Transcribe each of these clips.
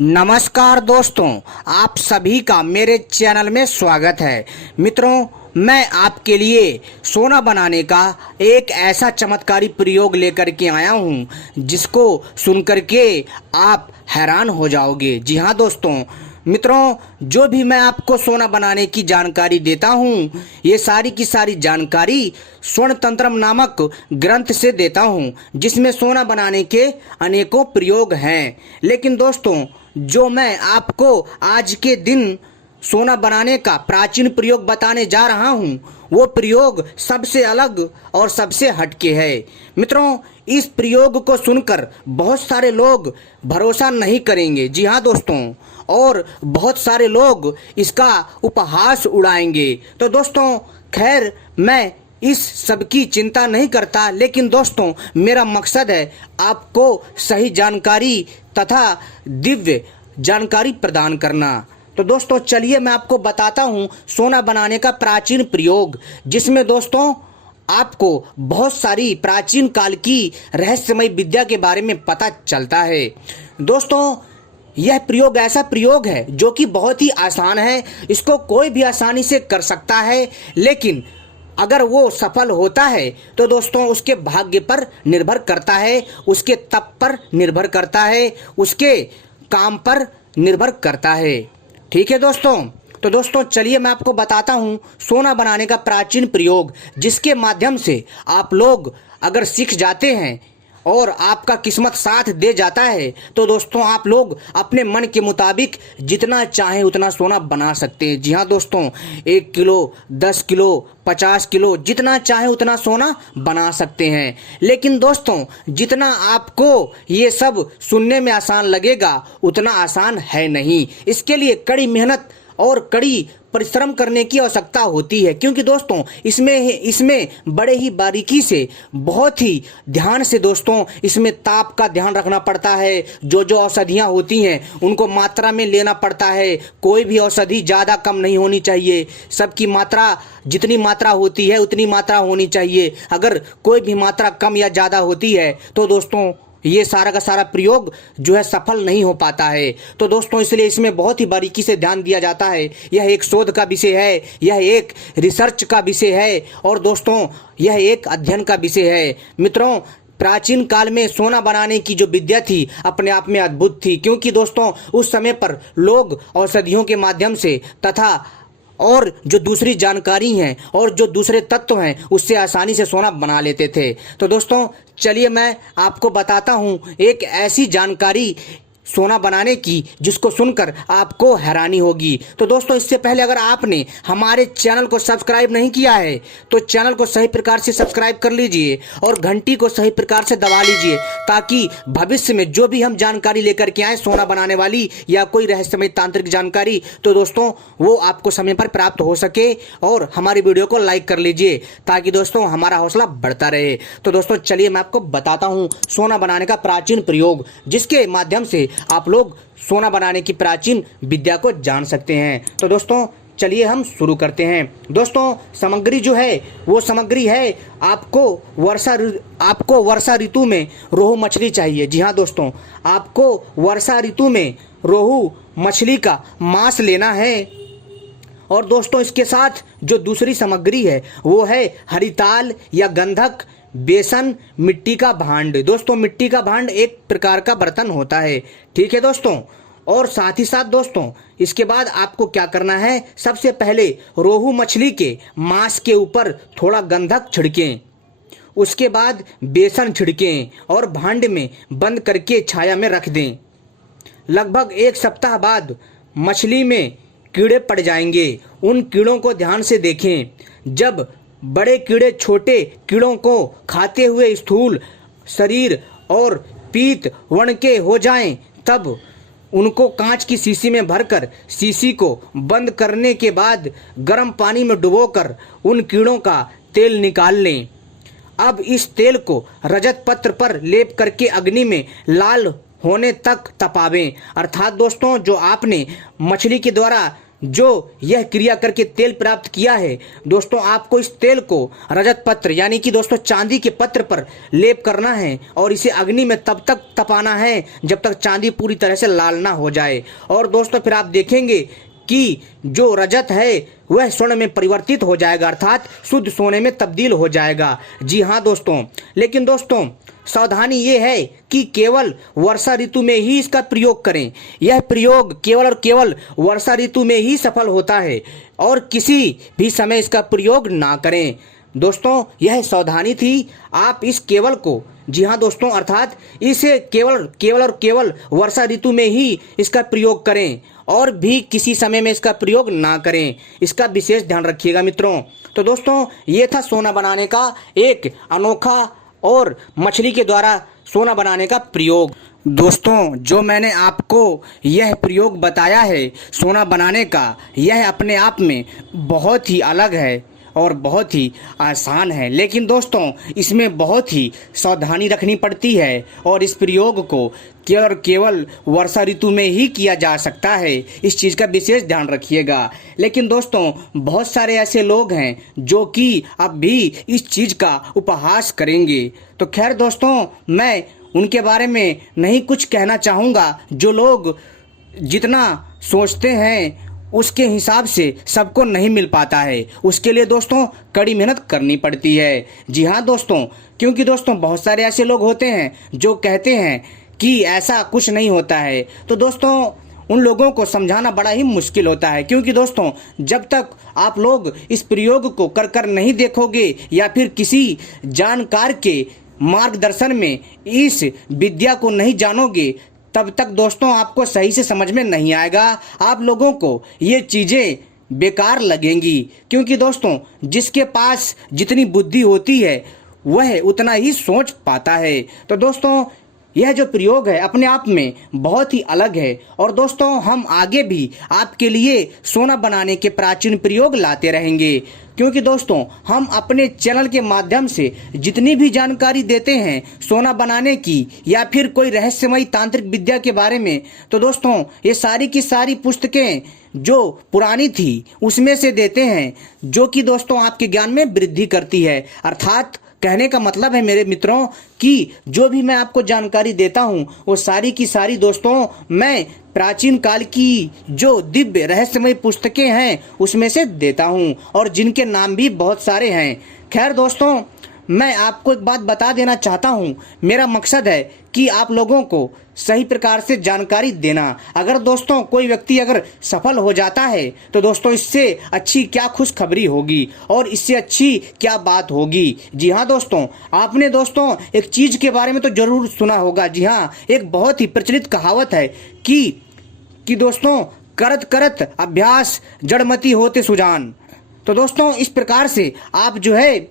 नमस्कार दोस्तों, आप सभी का मेरे चैनल में स्वागत है। मित्रों, मैं आपके लिए सोना बनाने का एक ऐसा चमत्कारी प्रयोग लेकर के आया हूं जिसको सुनकर के आप हैरान हो जाओगे। जी हाँ दोस्तों, मित्रों, जो भी मैं आपको सोना बनाने की जानकारी देता हूँ, ये सारी की सारी जानकारी स्वर्ण तंत्रम नामक ग्रंथ से देता हूँ, जिसमें सोना बनाने के अनेकों प्रयोग हैं। लेकिन दोस्तों, जो मैं आपको आज के दिन सोना बनाने का प्राचीन प्रयोग बताने जा रहा हूँ, वो प्रयोग सबसे अलग और सबसे हटके है। मित्रों, इस प्रयोग को सुनकर बहुत सारे लोग भरोसा नहीं करेंगे। जी हाँ दोस्तों, और बहुत सारे लोग इसका उपहास उड़ाएंगे। तो दोस्तों, खैर, मैं इस सब की चिंता नहीं करता, लेकिन दोस्तों, मेरा मकसद है आपको सही जानकारी तथा दिव्य जानकारी प्रदान करना। तो दोस्तों, चलिए मैं आपको बताता हूँ सोना बनाने का प्राचीन प्रयोग, जिसमें दोस्तों आपको बहुत सारी प्राचीन काल की रहस्यमय विद्या के बारे में पता चलता है। दोस्तों, यह प्रयोग ऐसा प्रयोग है जो कि बहुत ही आसान है। इसको कोई भी आसानी से कर सकता है, लेकिन अगर वो सफल होता है तो दोस्तों उसके भाग्य पर निर्भर करता है, उसके तप पर निर्भर करता है, उसके काम पर निर्भर करता है। ठीक है दोस्तों, तो दोस्तों चलिए मैं आपको बताता हूँ सोना बनाने का प्राचीन प्रयोग, जिसके माध्यम से आप लोग अगर सीख जाते हैं और आपका किस्मत साथ दे जाता है तो दोस्तों आप लोग अपने मन के मुताबिक जितना चाहें उतना सोना बना सकते हैं। जी हाँ दोस्तों, 1 किलो, 10 किलो, 50 किलो, जितना चाहे उतना सोना बना सकते हैं। लेकिन दोस्तों, जितना आपको ये सब सुनने में आसान लगेगा उतना आसान है नहीं। इसके लिए कड़ी मेहनत और कड़ी परिश्रम करने की आवश्यकता होती है, क्योंकि दोस्तों इसमें बड़े ही बारीकी से, बहुत ही ध्यान से दोस्तों इसमें ताप का ध्यान रखना पड़ता है। जो जो औषधियाँ होती हैं उनको मात्रा में लेना पड़ता है। कोई भी औषधि ज़्यादा कम नहीं होनी चाहिए। सबकी मात्रा, जितनी मात्रा होती है उतनी मात्रा होनी चाहिए। अगर कोई भी मात्रा कम या ज़्यादा होती है तो दोस्तों ये सारा का सारा प्रयोग जो है सफल नहीं हो पाता है। तो दोस्तों, इसलिए इसमें बहुत ही बारीकी से ध्यान दिया जाता है। यह एक शोध का विषय है, यह एक रिसर्च का विषय है, और दोस्तों यह एक अध्ययन का विषय है। मित्रों, प्राचीन काल में सोना बनाने की जो विद्या थी अपने आप में अद्भुत थी, क्योंकि दोस्तों उस समय पर लोग औषधियों के माध्यम से तथा और जो दूसरी जानकारी हैं और जो दूसरे तत्व हैं उससे आसानी से सोना बना लेते थे। तो दोस्तों चलिए मैं आपको बताता हूँ एक ऐसी जानकारी सोना बनाने की जिसको सुनकर आपको हैरानी होगी। तो दोस्तों, इससे पहले अगर आपने हमारे चैनल को सब्सक्राइब नहीं किया है तो चैनल को सही प्रकार से सब्सक्राइब कर लीजिए और घंटी को सही प्रकार से दबा लीजिए, ताकि भविष्य में जो भी हम जानकारी लेकर के आए सोना बनाने वाली या कोई रहस्यमय तांत्रिक जानकारी, तो दोस्तों वो आपको समय पर प्राप्त हो सके। और हमारी वीडियो को लाइक कर लीजिए ताकि दोस्तों हमारा हौसला बढ़ता रहे। तो दोस्तों चलिए मैं आपको बताता हूँ सोना बनाने का प्राचीन प्रयोग, जिसके माध्यम से आप लोग सोना बनाने की प्राचीन विद्या को जान सकते हैं। तो दोस्तों चलिए हम शुरू करते हैं। दोस्तों, सामग्री जो है वो सामग्री है आपको वर्षा ऋतु में रोहू मछली चाहिए। जी हाँ दोस्तों, आपको वर्षा ऋतु में रोहू मछली का मांस लेना है। और दोस्तों इसके साथ जो दूसरी सामग्री है वो है हरिताल या गंधक, बेसन, मिट्टी का भांड। दोस्तों मिट्टी का भांड एक प्रकार का बर्तन होता है। ठीक है दोस्तों, और साथ ही साथ दोस्तों इसके बाद आपको क्या करना है, सबसे पहले रोहू मछली के मांस के ऊपर थोड़ा गंधक छिड़कें, उसके बाद बेसन छिड़कें और भांड में बंद करके छाया में रख दें। लगभग 1 सप्ताह बाद मछली में कीड़े पड़ जाएंगे। उन कीड़ों को ध्यान से देखें। जब बड़े कीड़े छोटे कीड़ों को खाते हुए स्थूल शरीर और पीत वर्ण के हो जाएं, तब उनको कांच की शीशी में भरकर शीशी को बंद करने के बाद गर्म पानी में डुबोकर उन कीड़ों का तेल निकाल लें। अब इस तेल को रजत पत्र पर लेप करके अग्नि में लाल होने तक तपावें। अर्थात दोस्तों जो आपने मछली के द्वारा जो यह क्रिया करके तेल प्राप्त किया है दोस्तों, आपको इस तेल को रजत पत्र यानी कि दोस्तों चांदी के पत्र पर लेप करना है और इसे अग्नि में तब तक तपाना है जब तक चांदी पूरी तरह से लाल ना हो जाए। और दोस्तों फिर आप देखेंगे कि जो रजत है वह स्वर्ण में परिवर्तित हो जाएगा, अर्थात शुद्ध सोने में तब्दील हो जाएगा। जी हाँ दोस्तों, लेकिन दोस्तों सावधानी ये है कि केवल वर्षा ऋतु में ही इसका प्रयोग करें। यह प्रयोग केवल और केवल वर्षा ऋतु में ही सफल होता है और किसी भी समय इसका प्रयोग ना करें। दोस्तों यह सावधानी थी, आप इस केवल को, जी हाँ दोस्तों, अर्थात इसे केवल और केवल वर्षा ऋतु में ही इसका प्रयोग करें और भी किसी समय में इसका प्रयोग ना करें, इसका विशेष ध्यान रखिएगा मित्रों। तो दोस्तों ये था सोना बनाने का एक अनोखा और मछली के द्वारा सोना बनाने का प्रयोग। दोस्तों जो मैंने आपको यह प्रयोग बताया है सोना बनाने का, यह अपने आप में बहुत ही अलग है और बहुत ही आसान है, लेकिन दोस्तों इसमें बहुत ही सावधानी रखनी पड़ती है और इस प्रयोग को केवल वर्षा ऋतु में ही किया जा सकता है, इस चीज़ का विशेष ध्यान रखिएगा। लेकिन दोस्तों बहुत सारे ऐसे लोग हैं जो कि अब भी इस चीज़ का उपहास करेंगे। तो खैर दोस्तों मैं उनके बारे में नहीं कुछ कहना चाहूँगा। जो लोग जितना सोचते हैं उसके हिसाब से सबको नहीं मिल पाता है, उसके लिए दोस्तों कड़ी मेहनत करनी पड़ती है। जी हाँ दोस्तों, क्योंकि दोस्तों बहुत सारे ऐसे लोग होते हैं जो कहते हैं कि ऐसा कुछ नहीं होता है। तो दोस्तों उन लोगों को समझाना बड़ा ही मुश्किल होता है, क्योंकि दोस्तों जब तक आप लोग इस प्रयोग को कर नहीं देखोगे या फिर किसी जानकार के मार्गदर्शन में इस विद्या को नहीं जानोगे, तब तक दोस्तों आपको सही से समझ में नहीं आएगा। आप लोगों को ये चीज़ें बेकार लगेंगी, क्योंकि दोस्तों जिसके पास जितनी बुद्धि होती है वह उतना ही सोच पाता है। तो दोस्तों यह जो प्रयोग है अपने आप में बहुत ही अलग है और दोस्तों हम आगे भी आपके लिए सोना बनाने के प्राचीन प्रयोग लाते रहेंगे, क्योंकि दोस्तों हम अपने चैनल के माध्यम से जितनी भी जानकारी देते हैं सोना बनाने की या फिर कोई रहस्यमयी तांत्रिक विद्या के बारे में, तो दोस्तों ये सारी की सारी पुस्तकें जो पुरानी थी उसमें से देते हैं, जो कि दोस्तों आपके ज्ञान में वृद्धि करती है। अर्थात कहने का मतलब है मेरे मित्रों कि जो भी मैं आपको जानकारी देता हूँ वो सारी की सारी दोस्तों मैं प्राचीन काल की जो दिव्य रहस्यमय पुस्तकें हैं उसमें से देता हूँ और जिनके नाम भी बहुत सारे हैं। खैर दोस्तों मैं आपको एक बात बता देना चाहता हूँ, मेरा मकसद है कि आप लोगों को सही प्रकार से जानकारी देना। अगर दोस्तों कोई व्यक्ति अगर सफल हो जाता है तो दोस्तों इससे अच्छी क्या खुशखबरी होगी और इससे अच्छी क्या बात होगी। जी हाँ दोस्तों, आपने दोस्तों एक चीज़ के बारे में तो जरूर सुना होगा। जी हाँ, एक बहुत ही प्रचलित कहावत है कि दोस्तों करत करत अभ्यास जड़मती होते सुजान। तो दोस्तों इस प्रकार से आप जो है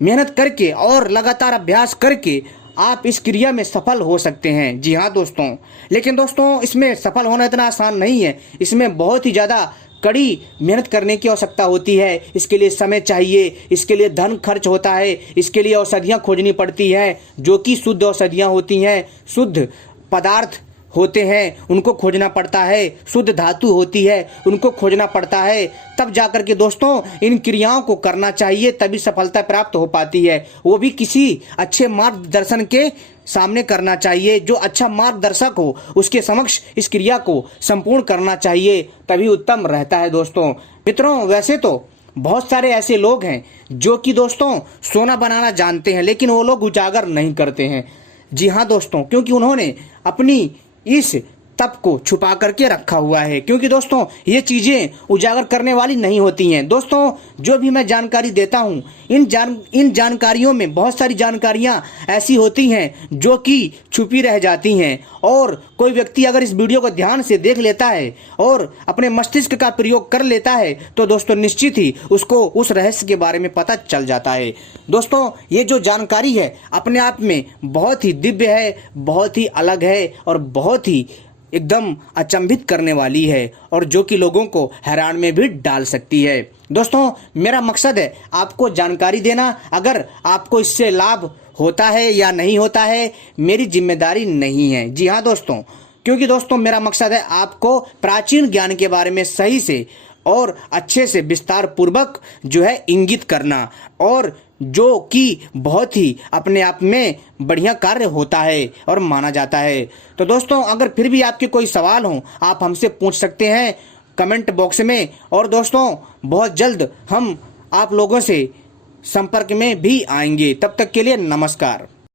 मेहनत करके और लगातार अभ्यास करके आप इस क्रिया में सफल हो सकते हैं। जी हाँ दोस्तों, लेकिन दोस्तों इसमें सफल होना इतना आसान नहीं है, इसमें बहुत ही ज़्यादा कड़ी मेहनत करने की आवश्यकता होती है। इसके लिए समय चाहिए, इसके लिए धन खर्च होता है, इसके लिए औषधियाँ खोजनी पड़ती हैं जो कि शुद्ध औषधियाँ होती हैं, शुद्ध पदार्थ होते हैं उनको खोजना पड़ता है, शुद्ध धातु होती है उनको खोजना पड़ता है, तब जाकर के दोस्तों इन क्रियाओं को करना चाहिए, तभी सफलता प्राप्त हो पाती है। वो भी किसी अच्छे मार्गदर्शन के सामने करना चाहिए, जो अच्छा मार्गदर्शक हो उसके समक्ष इस क्रिया को संपूर्ण करना चाहिए, तभी उत्तम रहता है। दोस्तों मित्रों वैसे तो बहुत सारे ऐसे लोग हैं जो कि दोस्तों सोना बनाना जानते हैं, लेकिन वो लोग उजागर नहीं करते हैं। जी हाँ दोस्तों, क्योंकि उन्होंने अपनी इस तप को छुपा करके रखा हुआ है, क्योंकि दोस्तों ये चीज़ें उजागर करने वाली नहीं होती हैं। दोस्तों जो भी मैं जानकारी देता हूँ इन जानकारियों में बहुत सारी जानकारियाँ ऐसी होती हैं जो कि छुपी रह जाती हैं, और कोई व्यक्ति अगर इस वीडियो को ध्यान से देख लेता है और अपने मस्तिष्क का प्रयोग कर लेता है तो दोस्तों निश्चित ही उसको उस रहस्य के बारे में पता चल जाता है। दोस्तों ये जो जानकारी है अपने आप में बहुत ही दिव्य है, बहुत ही अलग है और बहुत ही एकदम अचंभित करने वाली है, और जो कि लोगों को हैरान में भी डाल सकती है। दोस्तों मेरा मकसद है आपको जानकारी देना, अगर आपको इससे लाभ होता है या नहीं होता है मेरी जिम्मेदारी नहीं है। जी हाँ दोस्तों, क्योंकि दोस्तों मेरा मकसद है आपको प्राचीन ज्ञान के बारे में सही से और अच्छे से विस्तार पूर्वक जो है इंगित करना, और जो कि बहुत ही अपने आप में बढ़िया कार्य होता है और माना जाता है। तो दोस्तों, अगर फिर भी आपके कोई सवाल हो, आप हमसे पूछ सकते हैं कमेंट बॉक्स में। और दोस्तों, बहुत जल्द हम आप लोगों से संपर्क में भी आएंगे। तब तक के लिए नमस्कार।